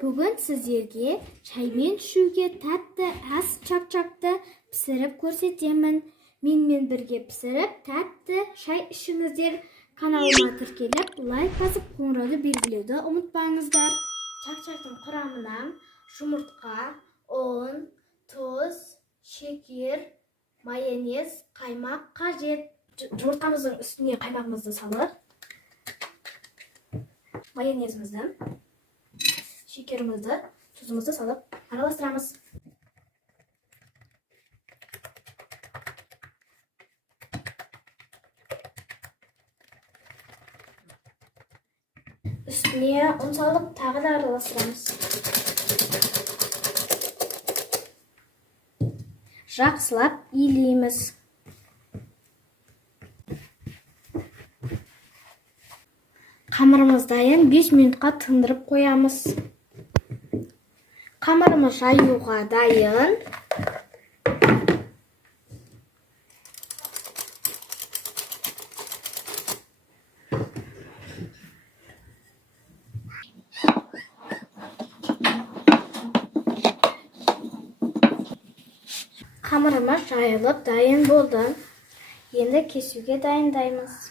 Бүгін сіздерге шаймен ішуге тәтті ас чак-чакты пісіріп көрсетемін. Менімен бірге пісіріп, тәтті шай ішіңіздер. Каналыма тіркеліп, лайк басып, қоңырауды белгілеуді ұмытпаңыздар. Чак-чактың құрамына жұмыртқа, ұн, тұз, шекер, майонез, қаймақ қажет. Жұмыртқамыздың үстіне қаймағымызды салып, майонезімізді, шекерімізді, тұзымызды салып араластырамыз. Үстіне ұн салып тағы да араластырамыз. Жақсылап илейміз. Қамырымыз дайын, 5 минутқа тындырып қоямыз. Қамырымыз жаюға дайын. Қамырымыз жайылып дайын болды. Енді кесуге дайындаймыз.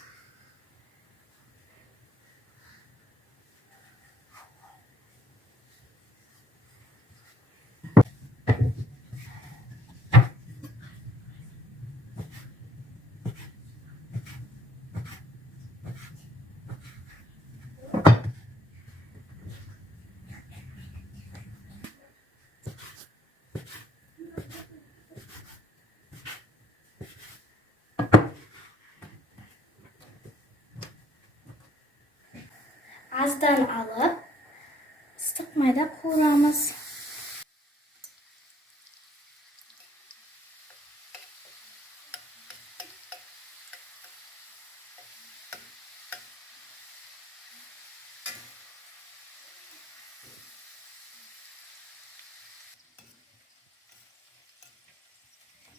Аздан алып, ыстық майда қуырамыз.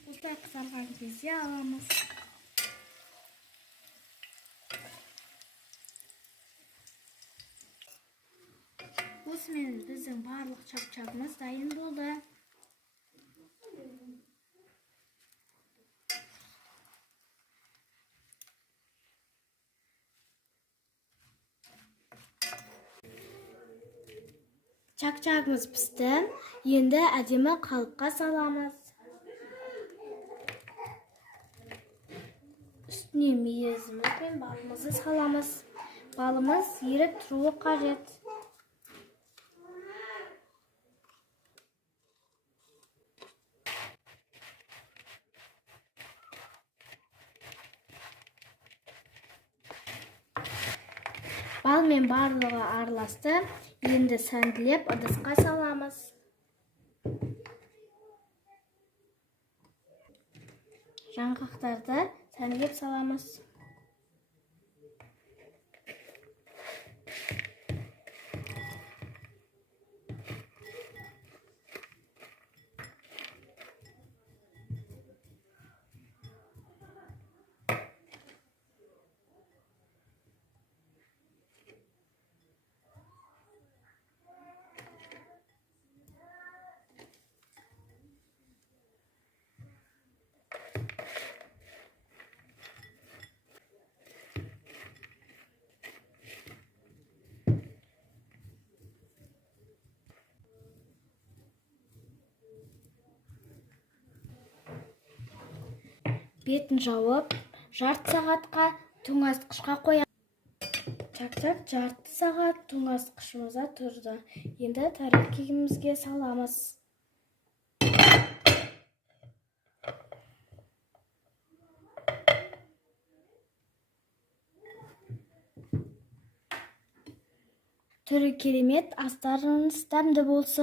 Осылай қызарған кезде аламыз. Осымен біздің барлық чак-чагымыз дайын болды. Чак-чагымыз пісті. Енді әдемі қалыпқа саламыз. Үстіне мейізіміз бен балымызды саламыз. Балымыз еріп тұруы қажет. Бал мен барлығы араласты. Енді сәнділеп ыдысқа саламыз. Жаңғақтарды сәнділеп саламыз. Бетін жауып, жарты сағатқа тоңазытқышқа қоямыз. Чак-чак жарты сағат тоңазытқышымызда тұрды. Енді тәрелкемізге саламыз. Түрі керемет, астарыңыз дәмді болсын.